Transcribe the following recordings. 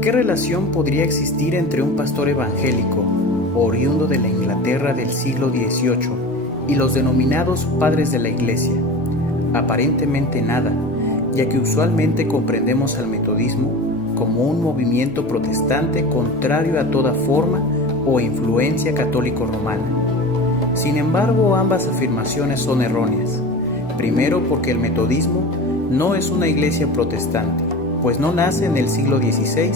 ¿Qué relación podría existir entre un pastor evangélico, oriundo de la Inglaterra del siglo XVIII, y los denominados padres de la Iglesia? Aparentemente nada, ya que usualmente comprendemos al metodismo como un movimiento protestante contrario a toda forma o influencia católico-romana. Sin embargo, ambas afirmaciones son erróneas. Primero, porque el metodismo no es una iglesia protestante, pues no nace en el siglo XVI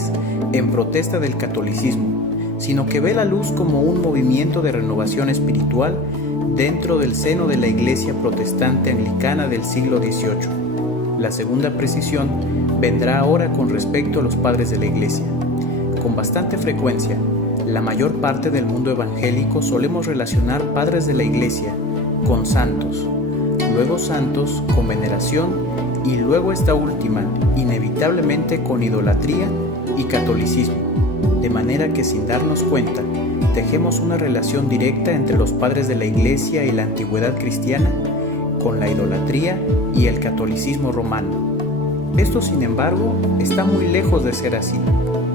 en protesta del catolicismo, sino que ve la luz como un movimiento de renovación espiritual dentro del seno de la iglesia protestante anglicana del siglo XVIII. La segunda precisión vendrá ahora con respecto a los padres de la iglesia. Con bastante frecuencia, la mayor parte del mundo evangélico solemos relacionar padres de la iglesia con santos, luego santos con veneración y luego esta última inevitablemente con idolatría y catolicismo, de manera que sin darnos cuenta tejemos una relación directa entre los padres de la iglesia y la antigüedad cristiana con la idolatría y el catolicismo romano. Esto, sin embargo, está muy lejos de ser así.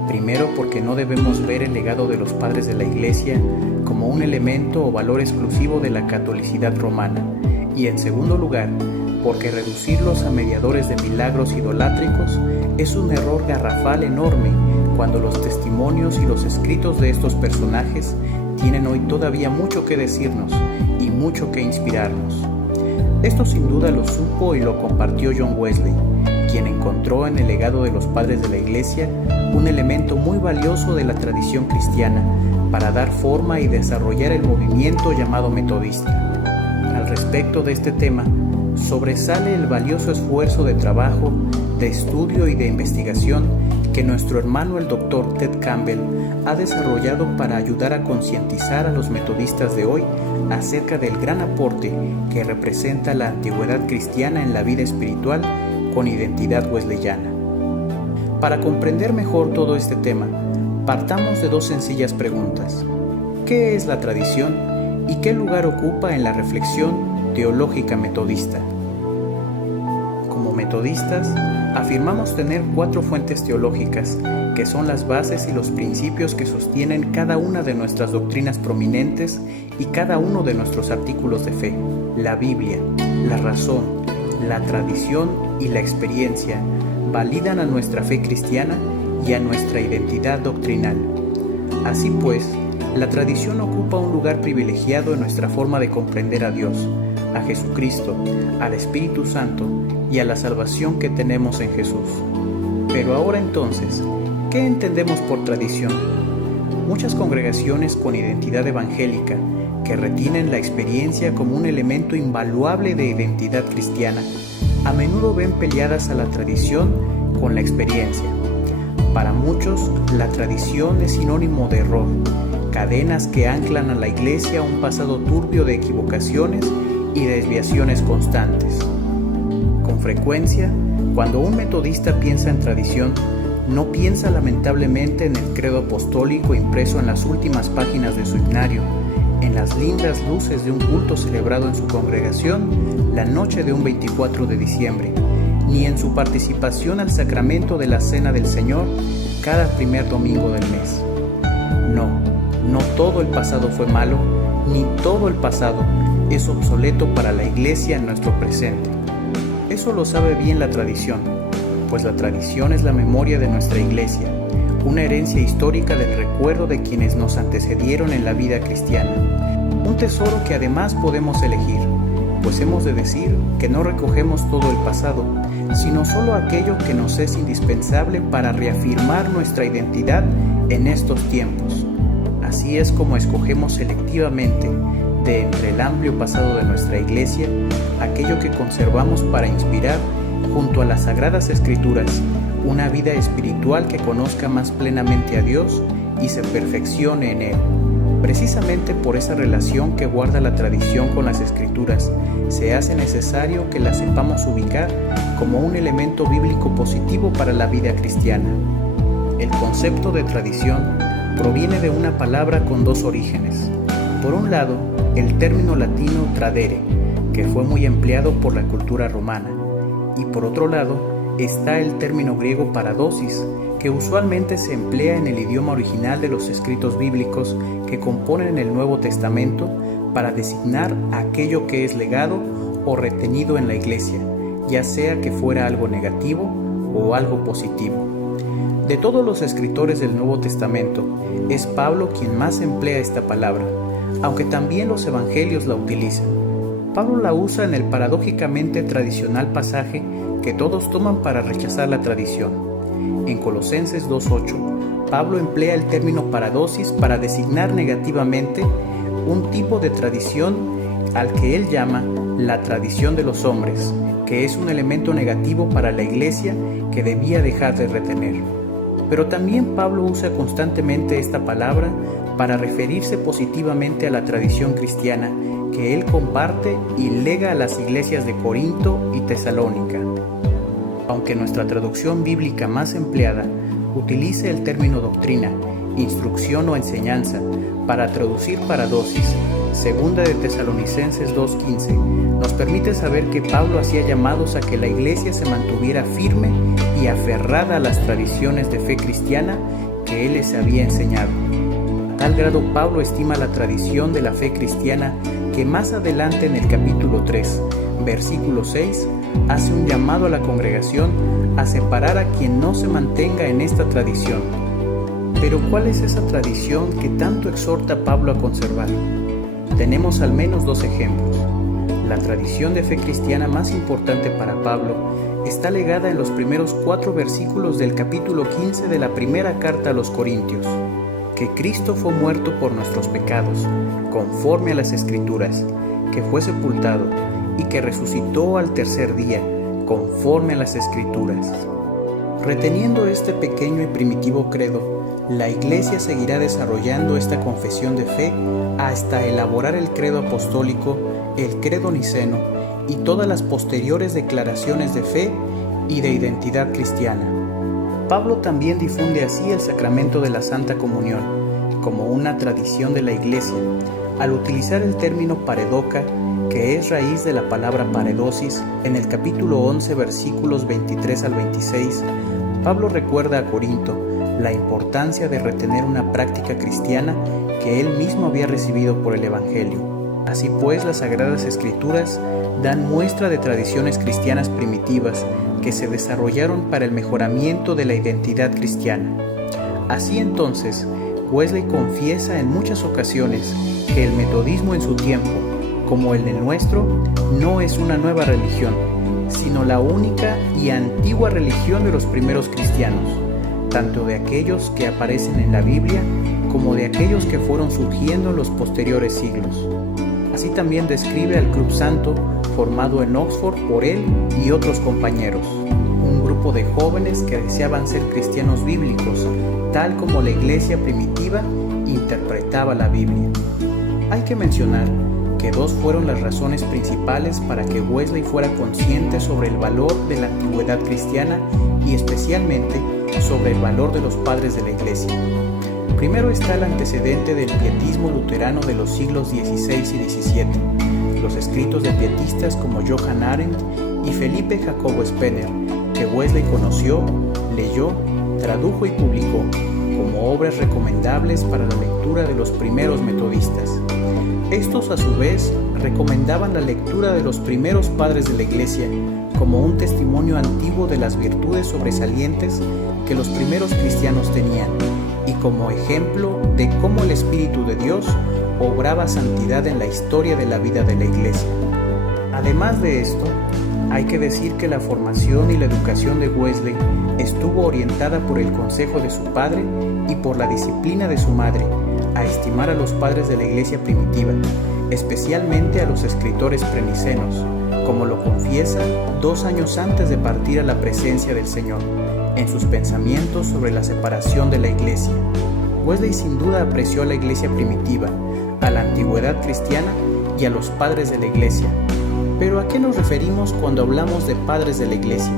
Primero, porque no debemos ver el legado de los padres de la iglesia como un elemento o valor exclusivo de la catolicidad romana, y en segundo lugar, porque reducirlos a mediadores de milagros idolátricos es un error garrafal enorme cuando los testimonios y los escritos de estos personajes tienen hoy todavía mucho que decirnos y mucho que inspirarnos. Esto sin duda lo supo y lo compartió John Wesley, quien encontró en el legado de los padres de la iglesia un elemento muy valioso de la tradición cristiana para dar forma y desarrollar el movimiento llamado metodista. Al respecto de este tema, sobresale el valioso esfuerzo de trabajo, de estudio y de investigación que nuestro hermano el Dr. Ted Campbell ha desarrollado para ayudar a concientizar a los metodistas de hoy acerca del gran aporte que representa la antigüedad cristiana en la vida espiritual con identidad wesleyana. Para comprender mejor todo este tema, partamos de dos sencillas preguntas. ¿Qué es la tradición y qué lugar ocupa en la reflexión teológica metodista? Como metodistas, afirmamos tener 4 fuentes teológicas, que son las bases y los principios que sostienen cada una de nuestras doctrinas prominentes y cada uno de nuestros artículos de fe: la Biblia, la razón, la tradición y la experiencia validan a nuestra fe cristiana y a nuestra identidad doctrinal. Así pues, la tradición ocupa un lugar privilegiado en nuestra forma de comprender a Dios, a Jesucristo, al Espíritu Santo y a la salvación que tenemos en Jesús. Pero ahora entonces, ¿qué entendemos por tradición? Muchas congregaciones con identidad evangélica, que retienen la experiencia como un elemento invaluable de identidad cristiana, a menudo ven peleadas a la tradición con la experiencia. Para muchos, la tradición es sinónimo de error, cadenas que anclan a la iglesia a un pasado turbio de equivocaciones y desviaciones constantes. Con frecuencia, cuando un metodista piensa en tradición, no piensa lamentablemente en el credo apostólico impreso en las últimas páginas de su himnario, en las lindas luces de un culto celebrado en su congregación la noche de un 24 de diciembre, ni en su participación al sacramento de la Cena del Señor cada primer domingo del mes. No todo el pasado fue malo, ni todo el pasado es obsoleto para la iglesia en nuestro presente. Eso lo sabe bien la tradición, pues la tradición es la memoria de nuestra iglesia, una herencia histórica del recuerdo de quienes nos antecedieron en la vida cristiana. Un tesoro que además podemos elegir, pues hemos de decir que no recogemos todo el pasado, sino solo aquello que nos es indispensable para reafirmar nuestra identidad en estos tiempos. Así es como escogemos selectivamente, de entre el amplio pasado de nuestra iglesia, aquello que conservamos para inspirar, junto a las Sagradas Escrituras, una vida espiritual que conozca más plenamente a Dios y se perfeccione en Él. Precisamente por esa relación que guarda la tradición con las Escrituras, se hace necesario que la sepamos ubicar como un elemento bíblico positivo para la vida cristiana. El concepto de tradición proviene de una palabra con 2 orígenes. Por un lado, el término latino tradere, que fue muy empleado por la cultura romana, y por otro lado, está el término griego paradosis, que usualmente se emplea en el idioma original de los escritos bíblicos que componen el Nuevo Testamento para designar aquello que es legado o retenido en la iglesia, ya sea que fuera algo negativo o algo positivo. De todos los escritores del Nuevo Testamento, es Pablo quien más emplea esta palabra, aunque también los evangelios la utilizan. Pablo la usa en el paradójicamente tradicional pasaje que todos toman para rechazar la tradición. En Colosenses 2:8, Pablo emplea el término paradosis para designar negativamente un tipo de tradición al que él llama la tradición de los hombres, que es un elemento negativo para la iglesia que debía dejar de retener. Pero también Pablo usa constantemente esta palabra para referirse positivamente a la tradición cristiana que él comparte y lega a las iglesias de Corinto y Tesalónica. Aunque nuestra traducción bíblica más empleada utilice el término doctrina, instrucción o enseñanza para traducir paradosis, segunda de Tesalonicenses 2:15, nos permite saber que Pablo hacía llamados a que la iglesia se mantuviera firme y aferrada a las tradiciones de fe cristiana que él les había enseñado. A tal grado Pablo estima la tradición de la fe cristiana que más adelante en el capítulo 3, versículo 6, hace un llamado a la congregación a separar a quien no se mantenga en esta tradición. Pero ¿cuál es esa tradición que tanto exhorta Pablo a conservar? Tenemos al menos dos ejemplos. La tradición de fe cristiana más importante para Pablo está legada en los primeros 4 versículos del capítulo 15 de la primera carta a los Corintios, que Cristo fue muerto por nuestros pecados, conforme a las Escrituras, que fue sepultado y que resucitó al tercer día, conforme a las Escrituras. Reteniendo este pequeño y primitivo credo, la Iglesia seguirá desarrollando esta confesión de fe hasta elaborar el credo apostólico, el credo niceno y todas las posteriores declaraciones de fe y de identidad cristiana. Pablo también difunde así el sacramento de la Santa Comunión, como una tradición de la Iglesia, al utilizar el término paredoca, que es raíz de la palabra paredosis. En el capítulo 11, versículos 23 al 26, Pablo recuerda a Corinto la importancia de retener una práctica cristiana que él mismo había recibido por el Evangelio. Así pues, las Sagradas Escrituras dan muestra de tradiciones cristianas primitivas que se desarrollaron para el mejoramiento de la identidad cristiana. Así entonces, Wesley confiesa en muchas ocasiones que el metodismo en su tiempo, como el nuestro, no es una nueva religión, sino la única y antigua religión de los primeros cristianos, tanto de aquellos que aparecen en la Biblia como de aquellos que fueron surgiendo en los posteriores siglos. Así también describe al Club Santo, formado en Oxford por él y otros compañeros, un grupo de jóvenes que deseaban ser cristianos bíblicos, tal como la iglesia primitiva interpretaba la Biblia. Hay que mencionar que 2 fueron las razones principales para que Wesley fuera consciente sobre el valor de la antigüedad cristiana y especialmente sobre el valor de los padres de la iglesia. Primero está el antecedente del pietismo luterano de los siglos XVI y XVII, los escritos de pietistas como Johann Arendt y Felipe Jacobo Spener, que Wesley conoció, leyó, tradujo y publicó como obras recomendables para la lectura de los primeros metodistas. Estos, a su vez, recomendaban la lectura de los primeros padres de la Iglesia como un testimonio antiguo de las virtudes sobresalientes que los primeros cristianos tenían y como ejemplo de cómo el Espíritu de Dios obraba santidad en la historia de la vida de la Iglesia. Además de esto, hay que decir que la formación y la educación de Wesley estuvo orientada por el consejo de su padre y por la disciplina de su madre, a estimar a los padres de la iglesia primitiva, especialmente a los escritores prenicenos, como lo confiesa 2 años antes de partir a la presencia del Señor, en sus pensamientos sobre la separación de la iglesia. Wesley sin duda apreció a la iglesia primitiva, a la antigüedad cristiana y a los padres de la iglesia. Pero ¿a qué nos referimos cuando hablamos de padres de la iglesia?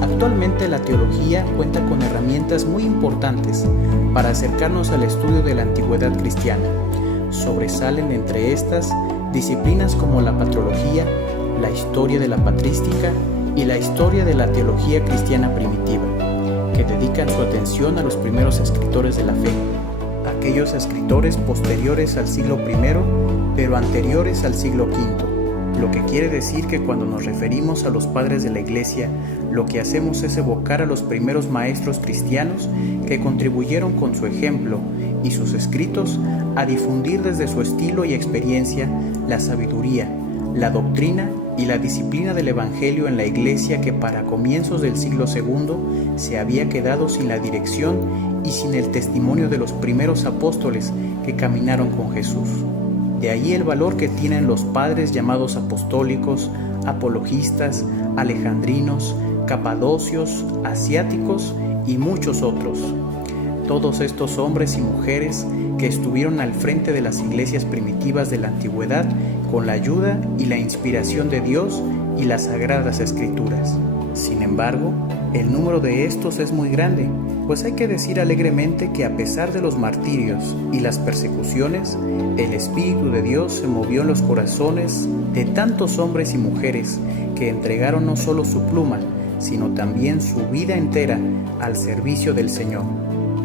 Actualmente la teología cuenta con herramientas muy importantes para acercarnos al estudio de la antigüedad cristiana. Sobresalen entre estas disciplinas como la patrología, la historia de la patrística y la historia de la teología cristiana primitiva, que dedican su atención a los primeros escritores de la fe, aquellos escritores posteriores al siglo I, pero anteriores al siglo V, lo que quiere decir que cuando nos referimos a los padres de la Iglesia, lo que hacemos es evocar a los primeros maestros cristianos que contribuyeron con su ejemplo y sus escritos a difundir desde su estilo y experiencia la sabiduría, la doctrina y la disciplina del Evangelio en la Iglesia que para comienzos del siglo II se había quedado sin la dirección y sin el testimonio de los primeros apóstoles que caminaron con Jesús. De ahí el valor que tienen los padres llamados apostólicos, apologistas, alejandrinos, capadocios, asiáticos y muchos otros. Todos estos hombres y mujeres que estuvieron al frente de las iglesias primitivas de la antigüedad con la ayuda y la inspiración de Dios y las Sagradas Escrituras. Sin embargo, el número de estos es muy grande, pues hay que decir alegremente que a pesar de los martirios y las persecuciones, el Espíritu de Dios se movió en los corazones de tantos hombres y mujeres que entregaron no solo su pluma, sino también su vida entera al servicio del Señor.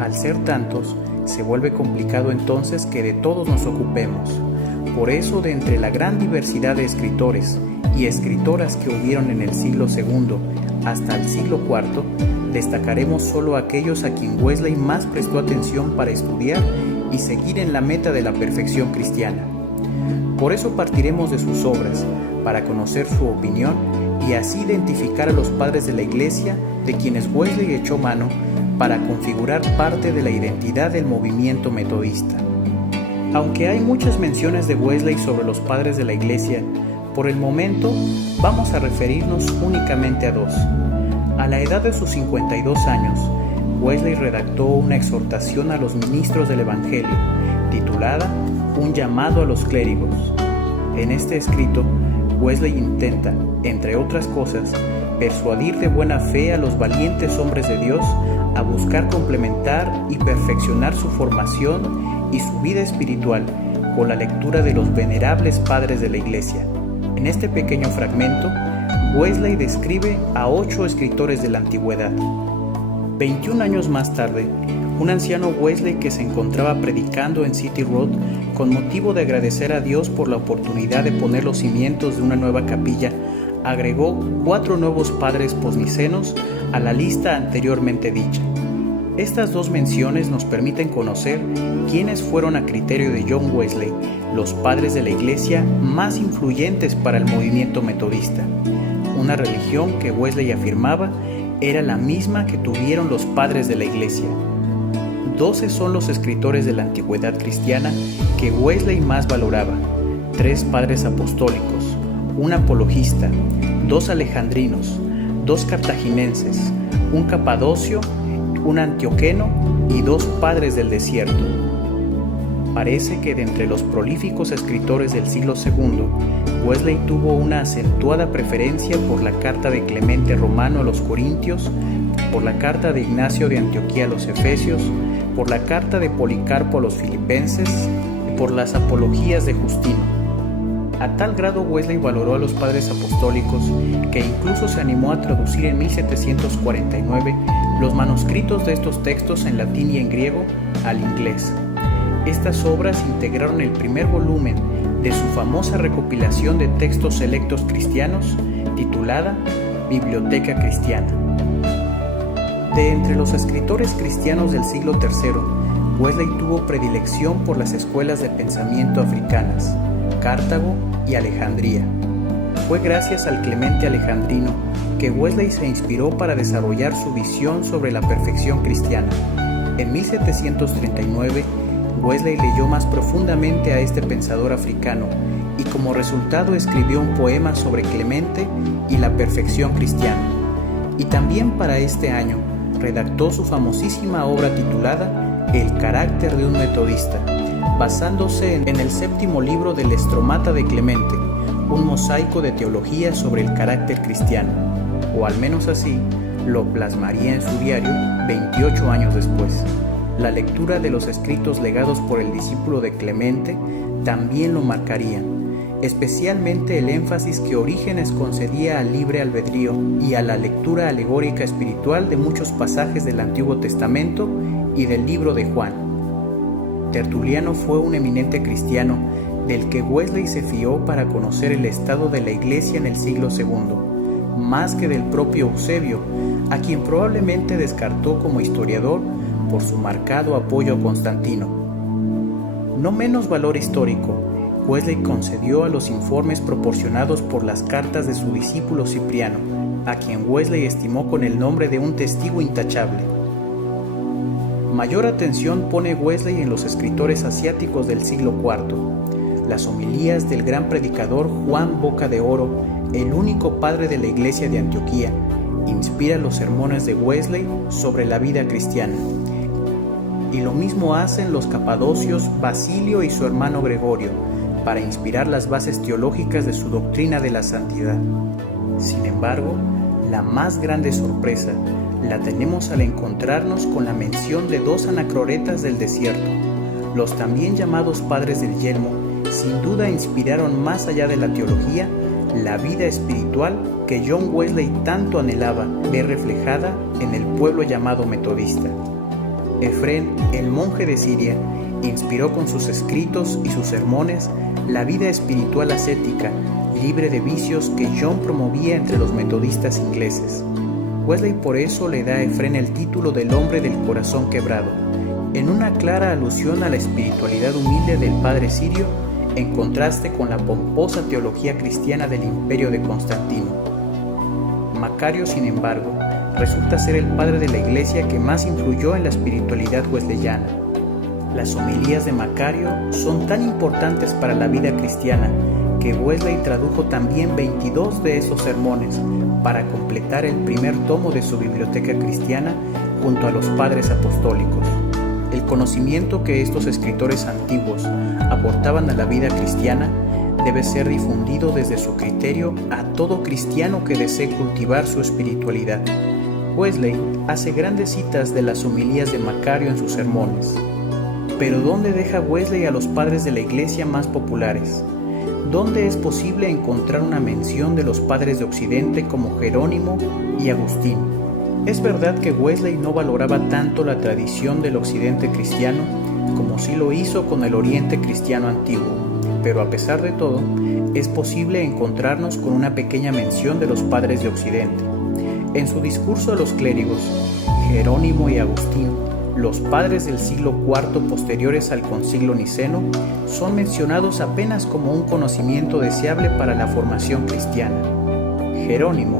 Al ser tantos, se vuelve complicado entonces que de todos nos ocupemos. Por eso, de entre la gran diversidad de escritores y escritoras que hubieron en el siglo II hasta el siglo IV, destacaremos solo aquellos a quien Wesley más prestó atención para estudiar y seguir en la meta de la perfección cristiana. Por eso partiremos de sus obras, para conocer su opinión y así identificar a los padres de la Iglesia de quienes Wesley echó mano para configurar parte de la identidad del movimiento metodista. Aunque hay muchas menciones de Wesley sobre los padres de la Iglesia, por el momento vamos a referirnos únicamente a dos. A la edad de sus 52 años, Wesley redactó una exhortación a los ministros del Evangelio, titulada Un llamado a los clérigos. En este escrito, Wesley intenta, entre otras cosas, persuadir de buena fe a los valientes hombres de Dios a buscar complementar y perfeccionar su formación y su vida espiritual con la lectura de los venerables padres de la Iglesia. En este pequeño fragmento, Wesley describe a 8 escritores de la antigüedad. 21 años más tarde, un anciano Wesley que se encontraba predicando en City Road con motivo de agradecer a Dios por la oportunidad de poner los cimientos de una nueva capilla, agregó 4 nuevos padres posnicenos a la lista anteriormente dicha. Estas dos menciones nos permiten conocer quiénes fueron a criterio de John Wesley los padres de la Iglesia más influyentes para el movimiento metodista, una religión que Wesley afirmaba era la misma que tuvieron los padres de la Iglesia. 12 son los escritores de la antigüedad cristiana que Wesley más valoraba: 3 padres apostólicos, un apologista, 2 alejandrinos, 2 cartaginenses, un capadocio, un antioqueno y 2 padres del desierto. Parece que de entre los prolíficos escritores del siglo II, Wesley tuvo una acentuada preferencia por la carta de Clemente Romano a los Corintios, por la carta de Ignacio de Antioquía a los Efesios, por la carta de Policarpo a los Filipenses y por las apologías de Justino. A tal grado Wesley valoró a los padres apostólicos que incluso se animó a traducir en 1749 los manuscritos de estos textos en latín y en griego al inglés. Estas obras integraron el primer volumen de su famosa recopilación de textos selectos cristianos titulada Biblioteca Cristiana. De entre los escritores cristianos del siglo III, Wesley tuvo predilección por las escuelas de pensamiento africanas, Cartago y Alejandría. Fue gracias al Clemente Alejandrino que Wesley se inspiró para desarrollar su visión sobre la perfección cristiana. En 1739, Wesley leyó más profundamente a este pensador africano y como resultado escribió un poema sobre Clemente y la perfección cristiana. Y también para este año redactó su famosísima obra titulada El carácter de un metodista, basándose en el 7º libro del Estromata de Clemente, un mosaico de teología sobre el carácter cristiano, o al menos así lo plasmaría en su diario 28 años después. La lectura de los escritos legados por el discípulo de Clemente también lo marcarían. especialmente el énfasis que Orígenes concedía al libre albedrío y a la lectura alegórica espiritual de muchos pasajes del Antiguo Testamento y del libro de Juan. Tertuliano fue un eminente cristiano del que Wesley se fió para conocer el estado de la Iglesia en el siglo II, más que del propio Eusebio, a quien probablemente descartó como historiador por su marcado apoyo a Constantino. No menos valor histórico, Wesley concedió a los informes proporcionados por las cartas de su discípulo Cipriano, a quien Wesley estimó con el nombre de un testigo intachable. Mayor atención pone Wesley en los escritores asiáticos del siglo IV. Las homilías del gran predicador Juan Boca de Oro, el único padre de la iglesia de Antioquía, inspira los sermones de Wesley sobre la vida cristiana. Y lo mismo hacen los capadocios Basilio y su hermano Gregorio, para inspirar las bases teológicas de su doctrina de la santidad. Sin embargo, la más grande sorpresa la tenemos al encontrarnos con la mención de dos anacroretas del desierto. Los también llamados padres del yelmo sin duda inspiraron más allá de la teología la vida espiritual que John Wesley tanto anhelaba ver reflejada en el pueblo llamado metodista. Efrén, el monje de Siria, inspiró con sus escritos y sus sermones la vida espiritual ascética, libre de vicios que John promovía entre los metodistas ingleses. Wesley por eso le da a Efrén el título del hombre del corazón quebrado, en una clara alusión a la espiritualidad humilde del padre sirio, en contraste con la pomposa teología cristiana del imperio de Constantino. Macario, sin embargo, resulta ser el padre de la iglesia que más influyó en la espiritualidad wesleyana. Las homilías de Macario son tan importantes para la vida cristiana que Wesley tradujo también 22 de esos sermones para completar el primer tomo de su biblioteca cristiana junto a los padres apostólicos. El conocimiento que estos escritores antiguos aportaban a la vida cristiana debe ser difundido desde su criterio a todo cristiano que desee cultivar su espiritualidad. Wesley hace grandes citas de las homilías de Macario en sus sermones. Pero ¿dónde deja Wesley a los padres de la iglesia más populares? ¿Dónde es posible encontrar una mención de los padres de Occidente como Jerónimo y Agustín? Es verdad que Wesley no valoraba tanto la tradición del Occidente cristiano como sí lo hizo con el Oriente cristiano antiguo, pero a pesar de todo, es posible encontrarnos con una pequeña mención de los padres de Occidente. En su discurso a los clérigos, Jerónimo y Agustín, los padres del siglo IV posteriores al concilio niceno, son mencionados apenas como un conocimiento deseable para la formación cristiana. Jerónimo,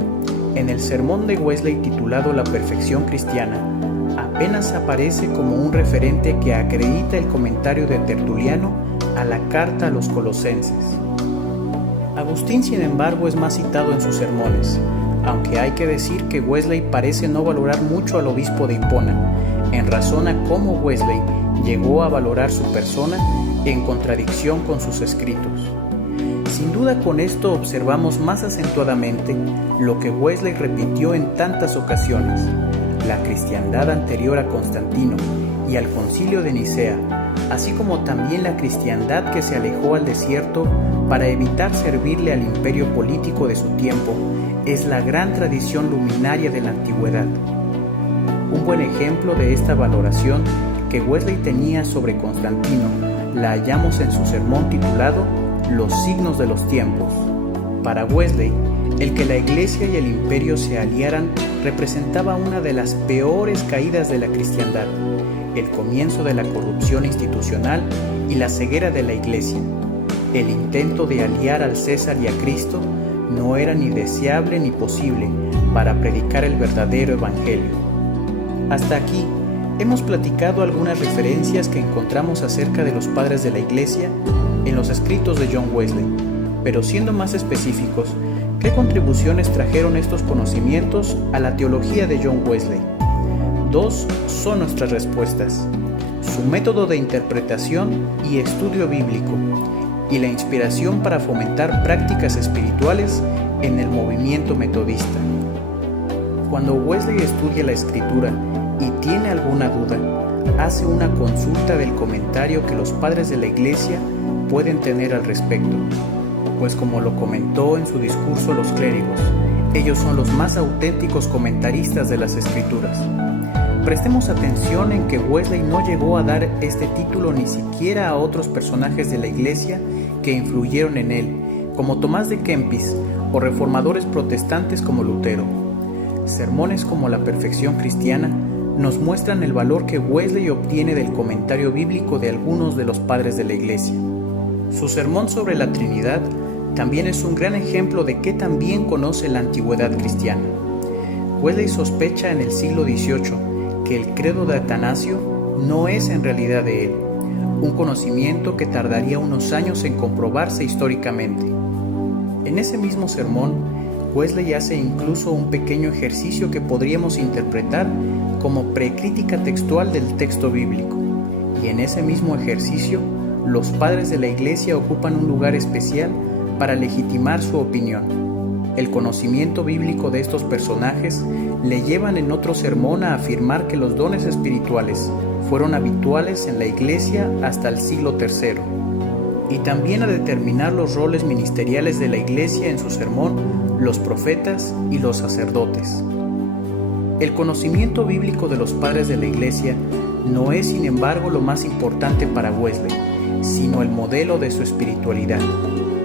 en el sermón de Wesley titulado La perfección cristiana, apenas aparece como un referente que acredita el comentario de Tertuliano a la carta a los colosenses. Agustín, sin embargo, es más citado en sus sermones, aunque hay que decir que Wesley parece no valorar mucho al obispo de Hipona, en razón a cómo Wesley llegó a valorar su persona en contradicción con sus escritos. Sin duda con esto observamos más acentuadamente lo que Wesley repitió en tantas ocasiones: la cristiandad anterior a Constantino y al concilio de Nicea, así como también la cristiandad que se alejó al desierto para evitar servirle al imperio político de su tiempo, es la gran tradición luminaria de la antigüedad. Un buen ejemplo de esta valoración que Wesley tenía sobre Constantino la hallamos en su sermón titulado Los signos de los tiempos. Para Wesley, el que la iglesia y el imperio se aliaran representaba una de las peores caídas de la cristiandad, el comienzo de la corrupción institucional y la ceguera de la iglesia. El intento de aliar al César y a Cristo no era ni deseable ni posible para predicar el verdadero evangelio. Hasta aquí hemos platicado algunas referencias que encontramos acerca de los padres de la iglesia en los escritos de John Wesley, pero siendo más específicos, ¿qué contribuciones trajeron estos conocimientos a la teología de John Wesley? Dos son nuestras respuestas: su método de interpretación y estudio bíblico, y la inspiración para fomentar prácticas espirituales en el movimiento metodista. Cuando Wesley estudia la Escritura y tiene alguna duda, hace una consulta del comentario que los padres de la Iglesia pueden tener al respecto. pues como lo comentó en su discurso los clérigos, ellos son los más auténticos comentaristas de las Escrituras. Prestemos atención en que Wesley no llegó a dar este título ni siquiera a otros personajes de la Iglesia que influyeron en él, como Tomás de Kempis o reformadores protestantes como Lutero. Sermones como La Perfección Cristiana nos muestran el valor que Wesley obtiene del comentario bíblico de algunos de los padres de la Iglesia. Su sermón sobre la Trinidad también es un gran ejemplo de qué tan bien conoce la antigüedad cristiana. Wesley sospecha en el siglo XVIII que el credo de Atanasio no es en realidad de él, un conocimiento que tardaría unos años en comprobarse históricamente. En ese mismo sermón, Wesley hace incluso un pequeño ejercicio que podríamos interpretar como precrítica textual del texto bíblico, y en ese mismo ejercicio, los padres de la Iglesia ocupan un lugar especial para legitimar su opinión. El conocimiento bíblico de estos personajes le llevan en otro sermón a afirmar que los dones espirituales fueron habituales en la Iglesia hasta el siglo III, y también a determinar los roles ministeriales de la Iglesia en su sermón, los profetas y los sacerdotes. El conocimiento bíblico de los padres de la Iglesia no es, sin embargo, lo más importante para Wesley, sino el modelo de su espiritualidad,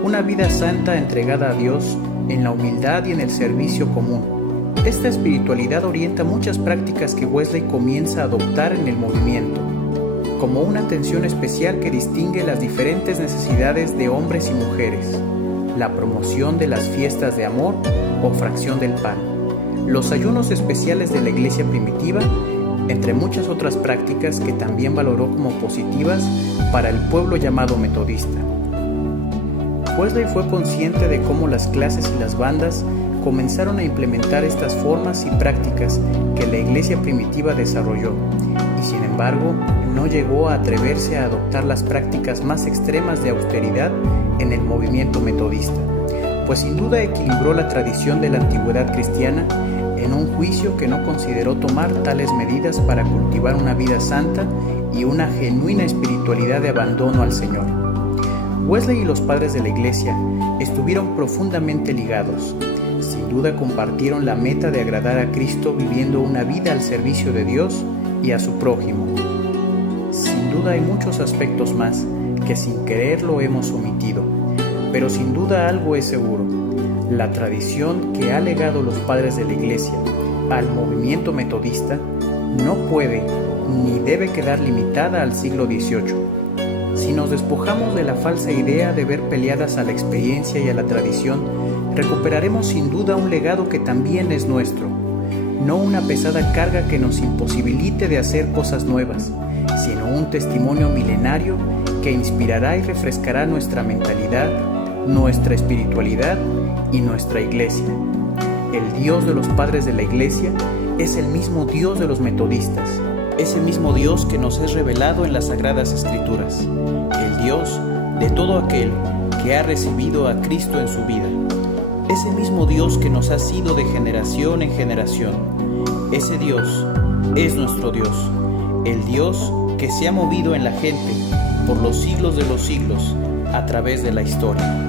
una vida santa entregada a Dios en la humildad y en el servicio común. Esta espiritualidad orienta muchas prácticas que Wesley comienza a adoptar en el movimiento, como una atención especial que distingue las diferentes necesidades de hombres y mujeres, la promoción de las fiestas de amor o fracción del pan, los ayunos especiales de la Iglesia primitiva, entre muchas otras prácticas que también valoró como positivas para el pueblo llamado metodista. Wesley fue consciente de cómo las clases y las bandas comenzaron a implementar estas formas y prácticas que la Iglesia primitiva desarrolló, y sin embargo no llegó a atreverse a adoptar las prácticas más extremas de austeridad en el movimiento metodista, pues sin duda equilibró la tradición de la antigüedad cristiana en un juicio que no consideró tomar tales medidas para cultivar una vida santa y una genuina espiritualidad de abandono al Señor. Wesley y los padres de la Iglesia estuvieron profundamente ligados. Sin duda compartieron la meta de agradar a Cristo viviendo una vida al servicio de Dios y a su prójimo. Sin duda hay muchos aspectos más que sin quererlo hemos omitido, pero sin duda algo es seguro: la tradición que ha legado los padres de la Iglesia al movimiento metodista no puede ni debe quedar limitada al siglo XVIII. Si nos despojamos de la falsa idea de ver peleadas a la experiencia y a la tradición, recuperaremos sin duda un legado que también es nuestro, no una pesada carga que nos imposibilite de hacer cosas nuevas, sino un testimonio milenario que inspirará y refrescará nuestra mentalidad, nuestra espiritualidad y nuestra Iglesia. El Dios de los padres de la Iglesia es el mismo Dios de los metodistas, ese mismo Dios que nos es revelado en las Sagradas Escrituras, el Dios de todo aquel que ha recibido a Cristo en su vida, ese mismo Dios que nos ha sido de generación en generación. Ese Dios es nuestro Dios, el Dios que se ha movido en la gente por los siglos de los siglos a través de la historia.